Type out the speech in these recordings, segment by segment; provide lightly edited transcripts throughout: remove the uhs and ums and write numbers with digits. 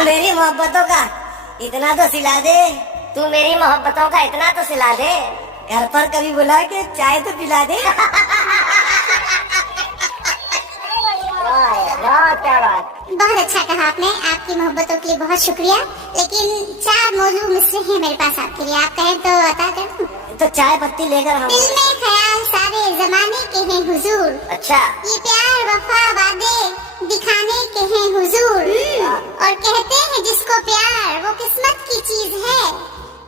तू मेरी मोहब्बतों का इतना तो सिला दे। तू मेरी मोहब्बतों का इतना तो सिला दे। घर पर कभी बुला के चाय तो पिला दे। वाह क्या बात। बहुत अच्छा कहा आपने, आपकी मोहब्बतों के लिए बहुत शुक्रिया। लेकिन 4 मौजू मिसरे हैं मेरे पास आपके लिए, आप कहें तो अता कर दूं? तो चाय पत्ती लेकर हम। दिल में ख्याल सारे जमाने के हैं हुजूर। अच्छा। ये प्यार वफा वादे दिखाने के हैं हुजूर। और कहते हैं जिसको प्यार वो किस्मत की चीज है,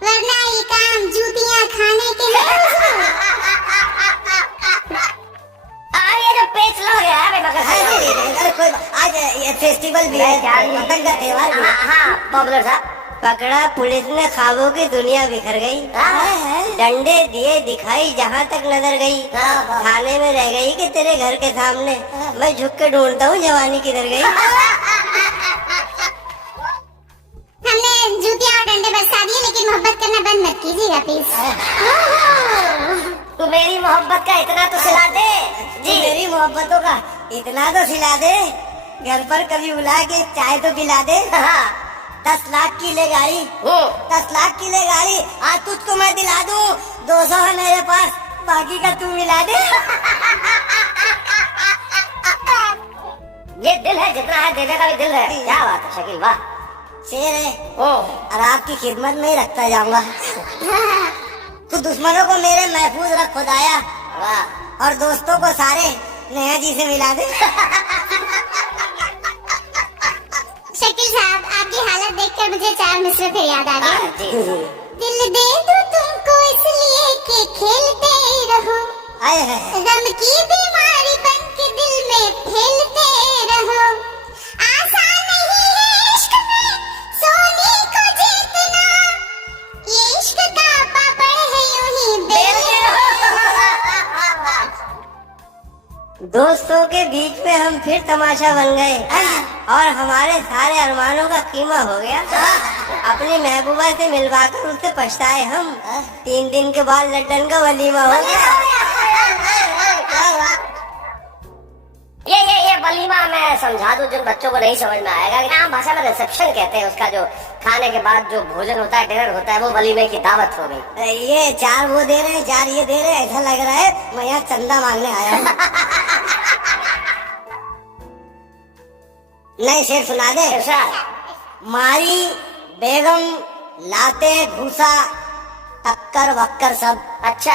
वरना ये काम जूतियां खाने के हैं हुजूर। ये जो पेच लोग है मगर अरे कोई आज ये फेस्टिवल भी है, पतंग का त्योहार भी है। हाँ पॉपुलर था। पकड़ा पुलिस ने, ख्वाबों की दुनिया बिखर गई। डंडे दिए दिखाई जहाँ तक नजर गई। थाने में रह गई कि तेरे घर के सामने। मैं झुक के ढूंढता हूँ जवानी किधर गई। हमने जूतियां और डंडे बरसा दिए, लेकिन मोहब्बत करना बंद मत कीजिएगा प्लीज। तू मेरी मोहब्बत का इतना तो सिला दे। जी मेरी मोहब्बतों का इतना तो सिला दे। घर पर कभी बुला के चाय तो पिला दे। 10 लाख की ले गाड़ी, 10 लाख की ले गाड़ी। आज तुझको मैं दिला दूं, 200 है मेरे पास, बाकी का तू मिला दे। ये दिल है, जितना है देने का भी दिल है। क्या बात है शकील, वाह शेर है। और आपकी खिदमत में ही रखता जाऊंगा। तू दुश्मनों को मेरे महफूज रख खुदाया। वाह। और दोस्तों को सारे नेहा जी से मिला दे। शकील साहब, आपकी हालत देखकर मुझे 4 मिसरे फिर याद आ गए। दिल दे दूं तुमको इसलिए कि खेलते रहो, गम की बीमारी बन के दिल में फैलते रहो। आसान नहीं है इश्क में सोने को जीतना, ये इश्क का पापड़ है यूं ही बेलते रहो। दोस्तों के बीच में हम फिर तमाशा बन गए और हमारे सारे अरमानों का कीमा हो गया। अपनी महबूबा से मिलवाकर उससे पछताए हम। 3 दिन के बाद लड्डन का वलीमा हो गया। ये वलीमा मैं समझा दूं जिन बच्चों को नहीं समझ में आएगा कि आम भाषा में रिसेप्शन कहते हैं उसका, जो खाने के बाद जो भोजन होता है, डिनर होता है, वो वलीमे की दावत हो गई। ये 4 वो दे रहे हैं, 4 ये दे रहे हैं, ऐसा लग रहा है मैं यहाँ चंदा मांगने आया हूँ। नहीं शेर सुना दे। मारी बेगम लाते घूसा टक्कर वक्कर सब। अच्छा।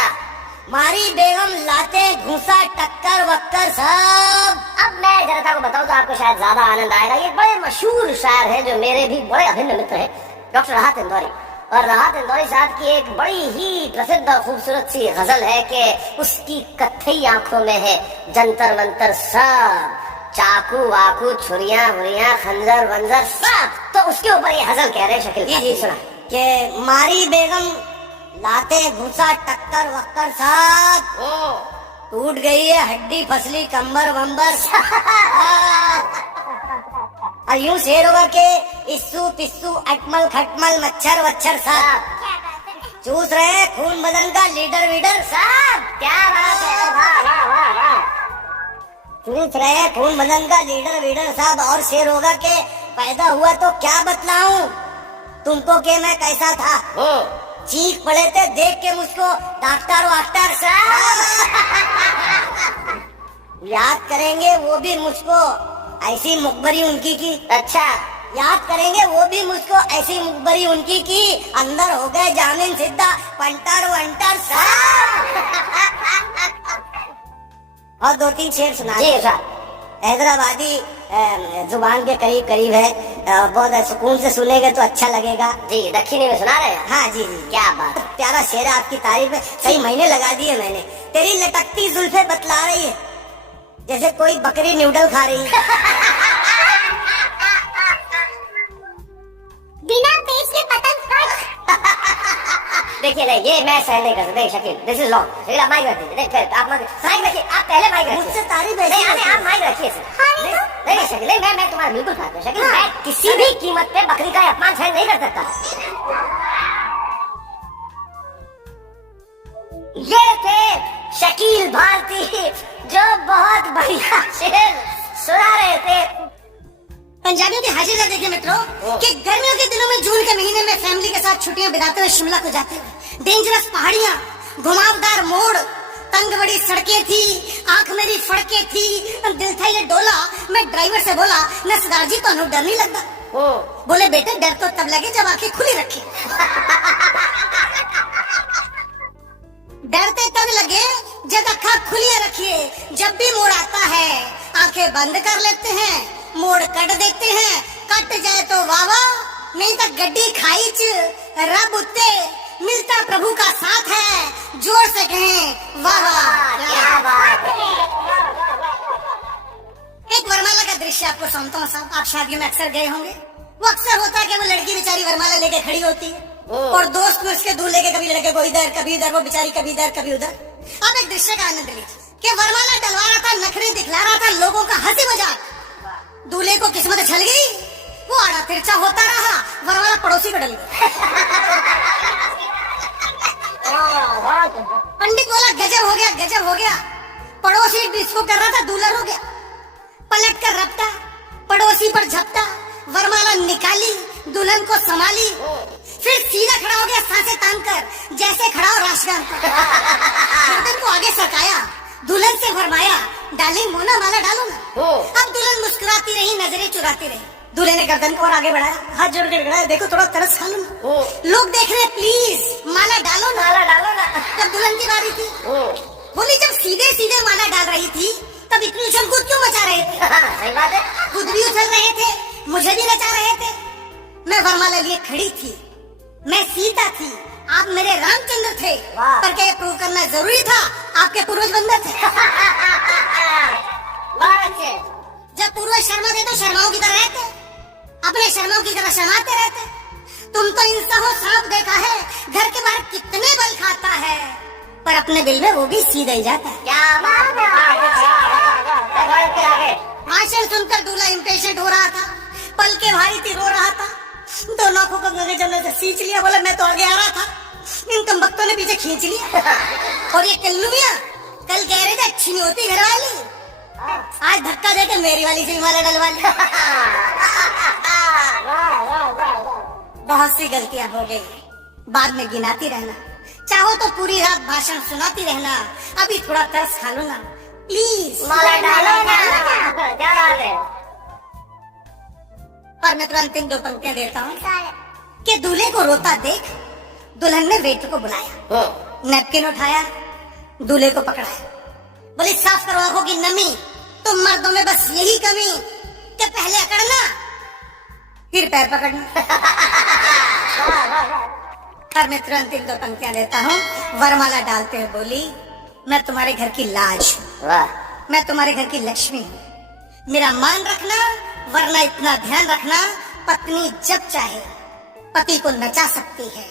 मारी बेगम लाते घूसा टक्कर वक्कर सब। अब मैं जनता को बताऊं तो आपको शायद ज्यादा आनंद आएगा। ये बड़े मशहूर शायर हैं जो मेरे भी बड़े अभिन्न मित्र हैं, डॉक्टर राहत इंदौरी। और राहत इंदौरी साहब की एक बड़ी ही प्रसिद्ध और खूबसूरत सी गजल है कि उसकी कत्थई आंखों में है जंतर मंतर सब, चाकू वाकू छुरियां वुरियां खंजर वंजर सब। तो उसके ऊपर ये गजल कह रहे शकील जी सुना कि मारी बेगम लाते घुसा टक्कर वक्कर सब, टूट गई है हड्डी फसली कंबर वंबर। और यूं शेर होगा के इस्सू पिस्सू अटमल खटमल मच्छर वच्छर सब, चूस रहे खून बदन का लीडर वीडर सब। क्या बात है, वाह वाह वाह वाह। चूस रहे खून बदन का लीडर वीडर सब। और शेर होगा के पैदा हुआ तो क्या बतलाऊं तुमको के मैं कैसा था, चीख पड़े थे देख के मुझको डॉक्टर वाक्टर साहब। याद करेंगे वो भी मुझको ऐसी मुखबरी उनकी की। अच्छा। याद करेंगे वो भी मुझको ऐसी मुखबरी उनकी की, अंदर हो गए जामीन सिद्धा पंटर वंटर साहब। और 2-3 शेर सुना जी साहब। हैदराबादी जुबान के करीब करीब है, बहुत सुकून से सुनेंगे तो अच्छा लगेगा। जी दक्षिणी में सुना रहे हैं। हाँ जी जी। क्या बात। प्यारा शेर है, आपकी तारीफ में कई महीने लगा दिए मैंने। तेरी लटकती जुल्फे बतला रही है जैसे कोई बकरी न्यूडल खा रही है। बिना पेच के पतंग कट। देखिए नहीं, ये मैं सहन नहीं कर सकता Shakeel, this is long. Shakeel आप माइक रखिए, देखिए आप माइक रखिए, आप पहले माइक रखिए। मुझसे तारीफ है। नहीं आप माइक रखिए नहीं शकील, मैं तुम्हारा बिल्कुल खाते हूँ शकील। मैं किसी भी कीमत पे बकरी का अपमान सहन नहीं कर सकता। ये थे शकील भारती जो बहुत बढ़िया शेर सुना रहे थे। पंजाबियों की हाजिर देखिए मित्रों कि गर्मियों के दिनों में जून के महीने में फैमिली के साथ छुट्टियां बिताते हुए शिमला को जाते हुए डेंजरस पहाड़ियां, घुमावदार मोड़, तंग बड़ी सड़कें थी, आंख मेरी फड़के थी, दिल था ये डोला। मैं ड्राइवर से बोला न सरदार जी तो डर नहीं लगता। बोले बेटे डर तो तब लगे जब आंखें खुली रखी। डरते तब लगे जब आंखें खुली रखिए। जब भी मोड़ आता है आंखें बंद कर लेते हैं, मोड़ कट देते हैं। कट जाए तो वावा, नहीं तो गड्डी खाई च रब उत्ते मिलता प्रभु का साथ है। जोर से कहें वाह वाह, क्या बात है। एक वरमाला का दृश्य आपको सुनाता हूँ साहब। आप शादियों में अक्सर गए होंगे। वो अक्सर होता है कि वो लड़की बेचारी वरमाला लेके खड़ी होती है और दोस्त भी उसके दूल्हे के कभी लड़के को इधर कभी इधर, वो बेचारी कभी इधर कभी उधर। अब एक दृश्य का आनंद लीजिए कि वरमाला डलवा रहा था, नखरे दिखला रहा था, लोगों का हंसी मजाक। दूल्हे को किस्मत छल गई, वो आड़ा तिरछा होता रहा, वरमाला पड़ोसी को डल गया। पंडित बोला गजब हो गया, गजब हो गया। पड़ोसी डिस्को कर रहा था, दूल्हा हो गया। पलट कर रपटा, पड़ोसी पर झपटा, वरमाला निकाली, दुल्हन को संभाली, फिर सीधा खड़ा हो गया सांसें तान कर, जैसे खड़ा हो राष्ट्रगान पर। गर्दन को आगे सरकाया, दुल्हन से फरमाया डार्लिंग मोना माला डालो ना। अब दुल्हन मुस्कुराती रही, नजरें चुराती रही। दूल्हे ने गर्दन को और आगे बढ़ाया, हाथ जोड़ के बढ़ाया, देखो थोड़ा तरस खा लो ना। लोग देख रहे प्लीज माला डालो ना, माला डालो ना। जब दुल्हन की बारी थी बोली जब सीधे सीधे माला डाल रही थी तब इतनी उछल कूद क्यों मचा रहे थे? सही बात है, खुद भी उछल रहे थे, मुझे भी नचा रहे थे। मैं वरमाला लिए खड़ी थी, मैं सीता थी, आप मेरे रामचंद्र थे। पर क्या प्रूव करना जरूरी था आपके पूर्वज बंदर थे? जब पूर्वज शर्मा थे तो शर्माओं की तरह रहते, अपने शर्माओं की तरह शर्माते रहते। तुम तो इंसान हो, सांप देखा है घर के बाहर कितने बल खाता है, पर अपने दिल में वो भी सीधा ही जाता है। क्या बात है। भाषण सुनकर दूल्हा इम्पेशेंट हो रहा था, पल के भारी थी, रो रहा था, दोनों आंखों को गंगे जमने से सींच लिया। बोला मैं तो आगे आ रहा था, इन तुम भक्तों ने पीछे खींच लिया। और ये कल्लू मियां कल कह रहे थे अच्छी नहीं होती घर वाली, आज धक्का देके मेरी वाली से माला डलवा ली। बहुत सी गलतियां हो गई, बाद में गिनाती रहना। चाहो तो पूरी रात भाषण सुनाती रहना, अभी थोड़ा तरस खा लो ना प्लीज, माला डालो ना। क्या बात है। पर मैं तुरंत अंतिम दो पंक्तियां देता हूँ कि दूल्हे को रोता देख दुल्हन ने वेटर को बुलाया, नैपकिन उठाया, दूल्हे को पकड़ाया, बोले साफ करो आंखों की नमी, तुम मर्दों में बस यही कमी कि पहले अकड़ना फिर पैर पकड़ना। पर मैं तुरंत अंतिम दो पंक्तियां देता हूँ। वरमाला डालते हुए बोली मैं तुम्हारे घर की लाज हूँ, मैं तुम्हारे घर की लक्ष्मी हूँ, मेरा मान रखना, वरना इतना ध्यान रखना पत्नी जब चाहे पति को नचा सकती है,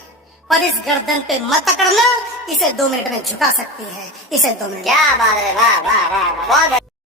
पर इस गर्दन पे मत अकड़ना, इसे 2 मिनट में झुका सकती है, इसे 2 मिनट। क्या बात है, वाह वाह वाह।